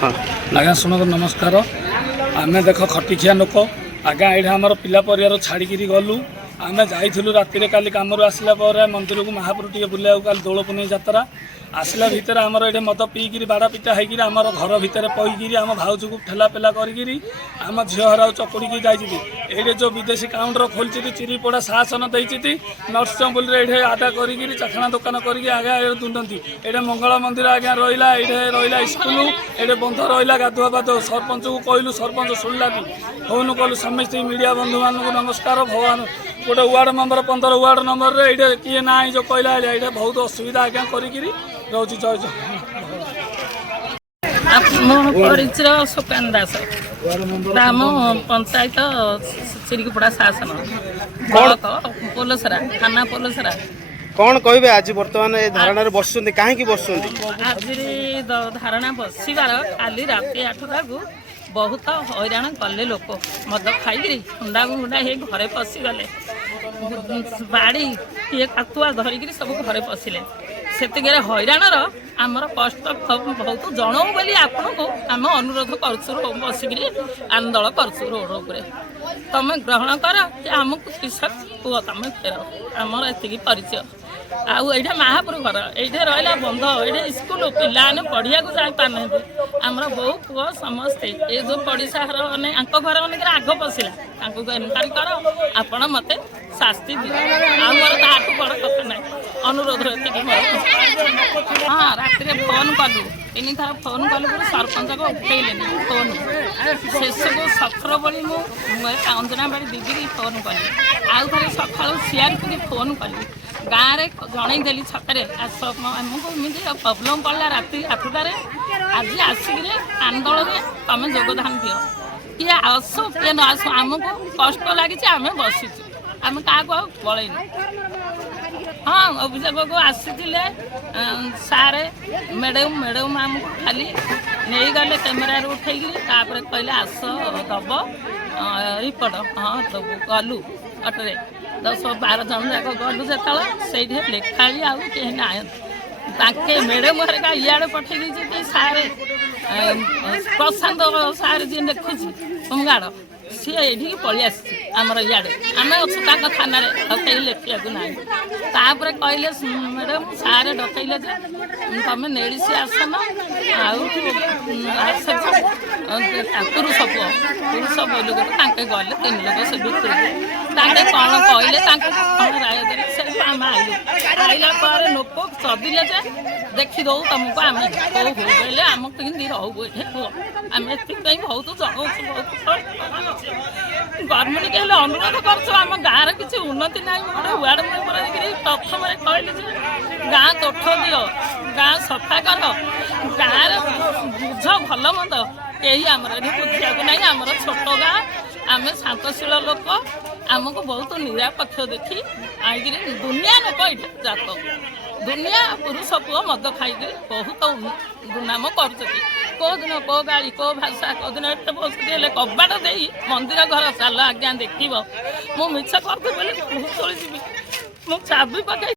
हाँ आज्ञा शुणु नमस्कार। आम देख खटिखिया लोक आज्ञा ये आमर पिला परिवार छाड़ी गलु आम जाइलु राति काली कम आसला मंदिर को महापुर टे बुला काली दोल पुनी यात्रा आसला भितर आमर ये मद पीकि बाड़ा पिटा होकर आम घर भितर पईकि आम भाउज को ठेला पेला करी आम झीहर चकुड़ी जाइए जो विदेशी काउंटर खोलती चिरीपोड़ा शासन देती नरसिंहपुर ये आदा कर चखना दुकान करके आज्ञा दुंदती ये मंगल मंदिर आज्ञा रहा ये रहा स्कूल ये बंध रहा गाधुआ पाधुआ सरपंच को कहलु सरपंच शुणलानी फोन कलु समस्त मीडिया बंधु मान नमस्कार भगवान गोटे वार्ड मेम्बर 15 वार्ड नंबर ये किए ना जो कहला ये बहुत असुविधा आज्ञा करी रोज जय परिचय सुपेन दास ग्राम पंचायत चिरिकपड़ा शासन पोलसरा थाना पोलसरा कौन कहे आज बर्तमान धारणा बस कहीं बस आज धारणा बसबार काली राति 8 को बहुत हैरान कले लोक मद खाई हुंडा गुंडा हे घरे पशिगले बाड़ी किए कातुआ धरिकी सब घरे पशिले से हैरानर आमर कष्ट बहुत जनाऊ बोली आपण को आम अनुरोध करूँ बसिक आंदोलन करूँ रोड उपर तुम ग्रहण कर कि आमको कृषक पुह तुम फेर आमर एति परिचय आउ ये महापुर घर ये रहा बंध ये स्कूल पाने पढ़िया को जापार आमर बो पुह समस्ते ये जो पड़ीसा घर मैंने घर मैंने आग पशिला एनक्वारी कर आपण मत शास्ति आमर ताकू बड़ कथा ना अनुरोध हाँ राति फोन कलु 3 थर फोन कलु सरपंच को उठेले फोन शेष को 17 बड़ी मुझे अंजना बाड़ी दीदी की फोन कली आउ थे सका सीआर को फोन कली गाँव में जनईदेली छकरे आमको एमती प्रोब्लेम पड़ा राति 8टार आज आसिक आंदोलन तुम योगदान दियो किए आसो किए न आसो आमको कष्ट लगी आम बसीचु आम क्या बलैन हाँ अभिषेक को आसी सारे मैडम आमको खाली नहीं गले कैमेरा उठे कहले आस दब रिपोर्ट हाँ दबू गलु अटरे 10-12 जन जाक गलु जो से लेखाड़ी आउ कहीं ना ताके मैडम हरिका इे पठे सारे प्रशांत सारे जी देखुची होमगार्ड सी ये पलि आमर इे आम अच्छे थाना कहीं लेखा ना तापर कहले मैडम सारे डकैले तुम नेड़सी आसन पुरुष बोलू गले 3 लोग से भितर कौन कहले राय दे आम आइला पर लोक चदिले देखी दो तुमको आम कौ बोले आम कमी रहू ये कह आम ए बहुत जनाऊ बहुत गवर्नमेंट के अनुरोध करम गाँव किसी उन्नति ना गोटे वार्ड मेम्बर प्रथम कहली गाँ तोठ दियो गाँ सफा कर गाँव बुझ भल मंद कहीं आमर ये बुझा ना आमर छोट गाँ आम शांतशील लोक आमको बहुत निरापक्ष देखी आई दुनिया लोक ये जात दुनिया पुरुष पुह मद खाई बहुत दुनाम कर दिन कौ गाड़ी कौ भाषा कौ दिन एट बसते कबाड़ दे मंदिर घर चल आज्ञा देख मु मिछ करती बोली बहुत चली मुझे चाबी पकड़